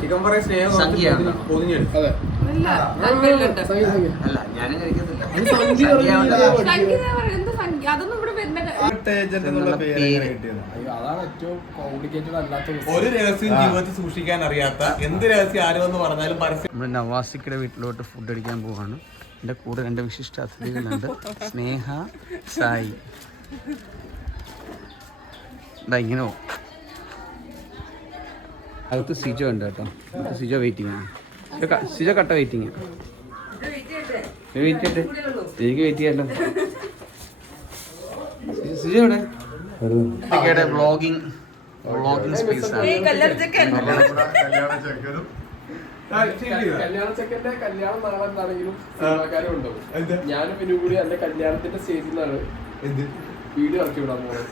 Chicken fry സ്നേഹം? പൊതിഞ്ഞെടുക്കും അതെ അല്ല ഞാനും കഴിക്കത്തില്ല എന്ന് അതൊന്നും ഇവിടെ ഒരു രഹസ്യം ജീവിതത്തിൽ സൂക്ഷിക്കാൻ അറിയാത്ത എന്ത് രഹസ്യം ആരുമെന്ന് പറഞ്ഞാലും പരസ്യം നമ്മൾ നവാസിക്കയുടെ വീട്ടിലോട്ട് ഫുഡ് അടിക്കാൻ പോവാണ് എന്റെ കൂടെ രണ്ട് വിശിഷ്ട അതിഥികളുണ്ട് സ്നേഹ സായി ഇതാ ഇങ്ങനെ പോകും അകത്ത് സിജോ ഉണ്ട് കേട്ടോ. സിജോ വെയിറ്റിംഗ് ആണ്. സിജോ കട്ട വെയിറ്റിംഗ് വെയിറ്റ് ചെയ്യട്ടെ. എനിക്ക് വെയിറ്റ് ചെയ്യാലോ. സിജോ- ഇവിടെ വ്ളോഗിങ് വ്ളോഗിങ് സ്പേസ് ആണ്. കല്യാണ ചെക്കന്റെ കല്യാണം നാളെ എന്താണെങ്കിലും സിനിമാക്കാരും ഉണ്ടാവും. ഞാനും പിന്നെ കൂടി എന്റെ കല്യാണത്തിന്റെ സ്റ്റേജിൽ നിന്നാണ് വീട് ഇറക്കി വിടാൻ പോകുന്നത്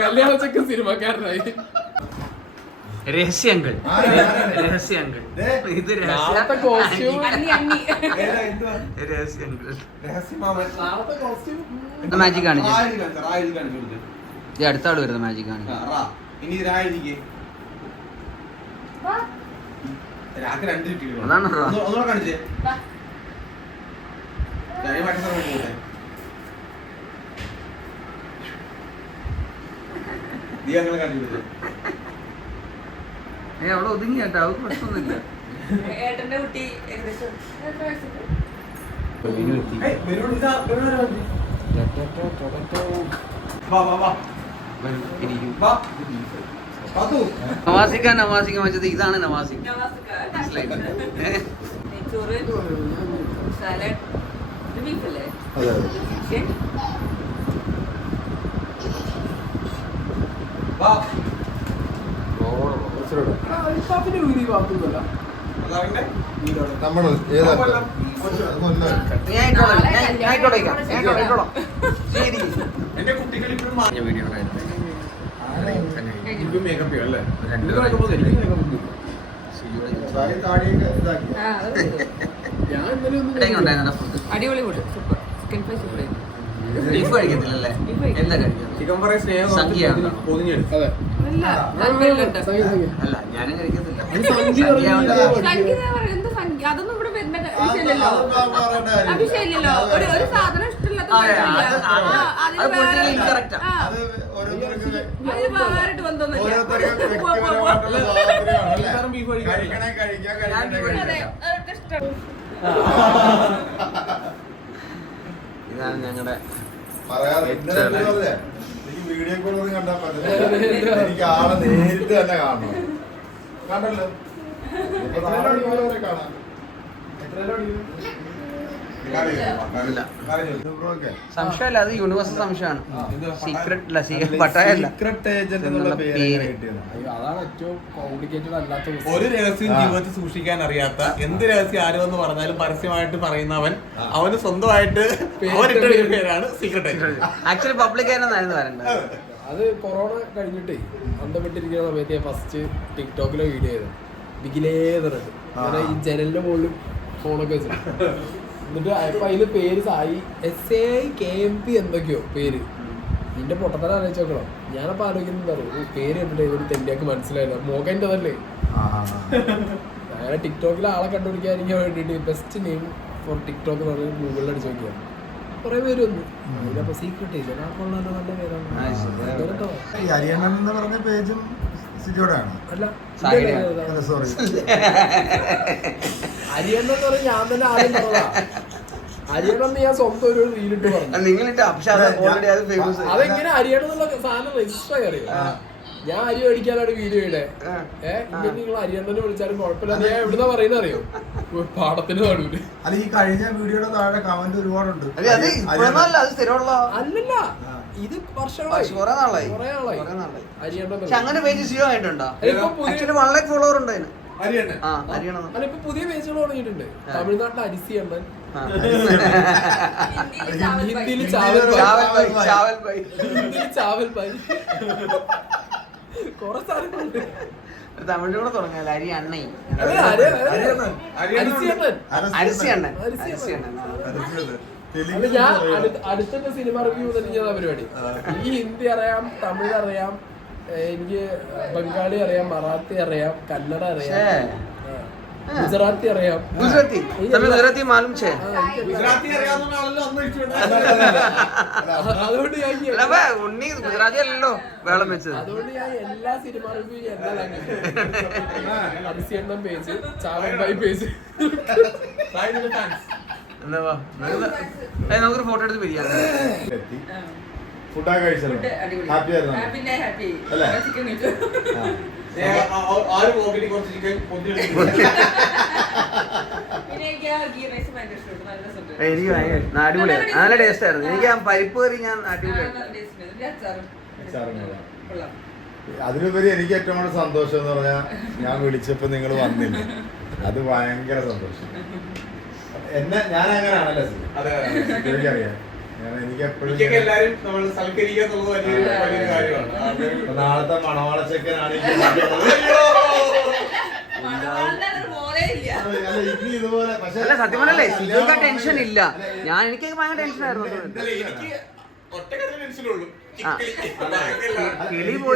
കല്യാണ ചെക്കൻ സിനിമാക്കാരനായി. രഹസ്യങ്ങൾ. രഹസ്യങ്ങൾ. ഇത് രഹസ്യങ്ങൾ. മാജിക് കാണിച്ചു ആ, എഴുതി കാണിച്ചു, ആ, എഴുതി കാണിച്ചു കൊടുക്ക്. ഇത് അടുത്ത ആൾ വരുന്നത് മാജിക് ആ, കാണിച്ചു ഇനി ഇത് രാ എഴുതിക്ക്. രാക്ക് രണ്ട് കിട്ടിയിട്ടുണ്ട്. അതാണ് നീ അങ്ങനെ ഏ അവിടെ ഒതുങ്ങി കേട്ടോ അവർക്ക് പ്രശ്നമൊന്നുമില്ല. ഏട്ടന്റെ കുട്ടി ഏകദേശം. നവാസിക്ക നവാസിക്ക വെച്ചത് ഇതാണ് നവാസിക്ക. നവാസിക്ക. മനസ്സിലായില്ലേ? ഏ? നെയ്ച്ചോറ് സാലഡ് ഇത് ബീഫല്ലേ ചിക്കൻ വാ. അരിപ്പാപ്പിന്റെ വീതി ഭാഗത്തൊന്നുമല്ല അതാറിന്റെ? നമ്മൾ ഏതാ അപ്പല്ല. ഞാൻ ഇട്ടോളാം ഞാൻ ശരി എന്റെ കുട്ടികൾ ഇപ്പോഴും മാ- ഞാൻ വീഡിയോ ഉണ്ടായിരുന്നു ഇത് മേക്കപ്പ് ചെയ്യും അല്ലേ? രണ്ട് അടിപൊളി food super chicken fry super beef കഴിക്കത്തില്ലല്ലേ. എന്താ കഴിക്കുന്നത് ചിക്കൻ ഫ്രൈ സ്നേഹം? പൊതിഞ്ഞെടുക്കും അതെ. അല്ല ഞാനും കഴിക്കത്തില്ല. അതൊന്നും ഇവിടെ വിഷയമില്ലല്ലോ. വിഷയമില്ലല്ലോ. ഒരു ഒരു സാധനം ഇഷ്ടമില്ലാത്ത അത് പൊളിറ്റിക്കലി വേറിട്ട് ബന്ധമൊന്നുമില്ല. ഇഷ്ടം. ഇതാണ് ഞങ്ങളുടെ വീഡിയോ കോൾ ഒന്നും കണ്ടാൽ പറ്റില്ല എനിക്ക് ആളെ നേരിട്ട് തന്നെ കാണണം. കണ്ടല്ലോ? കാണാം. ഇല്ല. സംശയമല്ല അത് യൂണിവേഴ്സൽ സംശയമാണ്? സീക്രട്ട് അല്ല സീക്രട്ട് പട്ടായല്ല. സീക്രട്ട് ഏജന്റ് എന്നുള്ള പേര് അതാണ് ഏറ്റവും കോംപ്ലിക്കേറ്റഡ് അല്ലാത്ത. ഒരു രഹസ്യം. ജീവിതത്തിൽ സൂക്ഷിക്കാൻ അറിയാത്ത എന്ത് രഹസ്യം എന്ന് പറഞ്ഞാലും പരസ്യമായിട്ട് പറയുന്നവൻ. അവന് സ്വന്തമായിട്ട്. പേരാണ് സീക്രട്ട് ആക്ച്വലി പബ്ലിക്കാരെന്നായിരുന്നു വരേണ്ടത് അത്. കൊറോണ കഴിഞ്ഞിട്ടേ അന്തപ്പെട്ടിരിക്കുന്ന സമയത്ത് ഞാൻ ഫസ്റ്റ് ടിക്ടോക്കിലെ വീഡിയോ ചെയ്തു. ബിഗിലേതറുണ്ട് ഈ ജനലിന്റെ മുകളിൽ ഫോണൊക്കെ വെച്ചിട്ട്. എന്നിട്ട് അപ്പൊ അതിന് പേര് Sai. S A K M P എന്തൊക്കെയോ പേര്. നിന്റെ പൊട്ടത്തല ആലോചിച്ച് നോക്കണം. ഞാനപ്പോ ആലോചിക്കുന്നത് അറിയോ? പേര് കണ്ടിട്ട് ഇതൊരു തെണ്ടിയാക്ക് മനസ്സിലായില്ല. മോകന്റെ അതല്ലേ അങ്ങനെ ടിക്ടോക്കിൽ ആളെ കണ്ടുപിടിക്കാതിരിക്കാൻ വേണ്ടിയിട്ട് ബെസ്റ്റ് നെയിം ഫോർ ടിക്ടോക്ക് എന്ന് പറഞ്ഞ് ഗൂഗിളിൽ അടിച്ച് നോക്കിയാൽ കുറെ പേര് വന്നു. അതിലപ്പോ സീക്രട്ട് ഇല്ല. ആ കൊള്ളാൻ നല്ല പേരാണ്. കേട്ടോ. എന്ന് പറഞ്ഞ പേജും സിജോടാണ്. അല്ല. സോറി അരിയണ്ണ എന്ന് പറഞ്ഞാൽ ഞാൻ തന്നെ ആദ്യം പറഞ്ഞതാ. ഞാൻ സ്വന്തം ഒരു റീലിട്ട് പറഞ്ഞു. നിങ്ങളിട്ട് പക്ഷെ അത് ഓൾറെഡി അത് ഫേമസ് അതെങ്ങനെ എന്നുള്ള സാധനം രജിസ്റ്റർ അറിയോ? ഞാൻ അരി മേടിക്കാനാണ് വീഡിയോ ഇടേ. ഏഹ് നിങ്ങൾ അരിയണ്ണനെ വിളിച്ചാലും കുഴപ്പമില്ല. ഞാൻ എവിടുന്നാ പറയുന്ന അറിയോ? പാടത്തിന് നടുവിൽ. അല്ല ഈ കഴിഞ്ഞ വീഡിയോയുടെ താഴെ കമന്റ് ഒരുപാടുണ്ട്. അത് അത് ഇപ്പോഴൊന്നല്ല അത് സ്ഥിരമുള്ള അല്ലല്ല ഇത് വർഷങ്ങളായി കുറെ നാളായി. കുറെ നാളായി. അങ്ങനെ പേജ് സിയോ ആയിട്ടുണ്ടോ ഇപ്പൊ പുതിയ ഫോളോവർ ഉണ്ട് അതിന്. ഹരിയണ്ണൻ. ഇപ്പൊ പുതിയ പേജുകൾ തുടങ്ങിയിട്ടുണ്ട്. തമിഴ്നാട്ടിലെ അരിസി അണ്ണൻ ഹിന്ദിയിൽ ചാവൽ ചാവൽ പായ്. പായ്. ചാവൽ ബൈ ചാവൽ ബൈ ഹിന്ദിയിൽ ചാവൽ പായ് കൊറേ സാധനങ്ങളുണ്ട്. തമിഴ് കൂടെ തുടങ്ങിയല്ലോ അരി അണ്ണൈ അരിസി. അണ്ണൻ. അരിസി അണ്ണൻ. ഞാൻ അടുത്ത സിനിമ റിവ്യൂ തന്നെ ചെയ്ത പരിപാടി ഈ ഹിന്ദി അറിയാം തമിഴ് അറിയാം എനിക്ക് ബംഗാളി അറിയാം മറാത്തി അറിയാം കന്നഡ അറിയാം. ഗുജറാത്തി അറിയാം. ഗുജറാത്തി. ഗുജറാത്തി ഗുജറാത്തി അതുകൊണ്ട് ഞാൻ ഉണ്ണി ഗുജറാത്തി അല്ലല്ലോ വേളം വെച്ചത്. അതുകൊണ്ട് ഞാൻ എല്ലാ സിനിമ പേജ് ചാവൻബായി പേജ്. ഫോട്ടോ എടുത്ത് ഫുഡൊക്കെ അടിപൊളി. ഹാപ്പി ആയിരുന്നു? അല്ലേ? കുറച്ച് ചിക്കൻ എനിക്ക് ഭയങ്കര നല്ല അടിപൊളിയായിരുന്നു ടേസ്റ്റ് ആയിരുന്നു. എനിക്ക് ആ പരിപ്പ് കറി ഞാൻ അടിപൊളിയായിരുന്നു അതിലുപരി എനിക്ക് ഏറ്റവും കൂടുതൽ സന്തോഷം എന്ന് പറഞ്ഞാൽ ഞാൻ വിളിച്ചപ്പോ നിങ്ങൾ വന്നില്ല? അത് ഭയങ്കര സന്തോഷം. എന്നെ ഞാൻ അങ്ങനെയാണല്ലേ. അതെ. എനിക്കറിയാം. നാളത്തെ മണവാള ചെക്കനാണ് അല്ല, സത്യം പറഞ്ഞല്ലേ സിജോക്ക് ടെൻഷൻ ഇല്ല. ഞാൻ എനിക്ക് ഭയങ്കര ടെൻഷൻ ആയിരുന്നു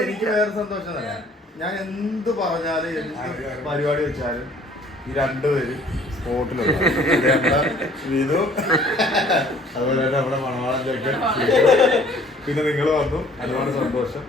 എനിക്ക് വേറെ സന്തോഷം ഞാൻ എന്ത് പറഞ്ഞാലും എന്ത് പരിപാടി വെച്ചാലും ഈ രണ്ടുപേര് സ്പോട്ടിലുണ്ട് വിധു അതുപോലെ തന്നെ നമ്മുടെ മണവാളം ചേക്കൻ പിന്നെ നിങ്ങൾ വന്നു. ഒരുപാട് സന്തോഷം.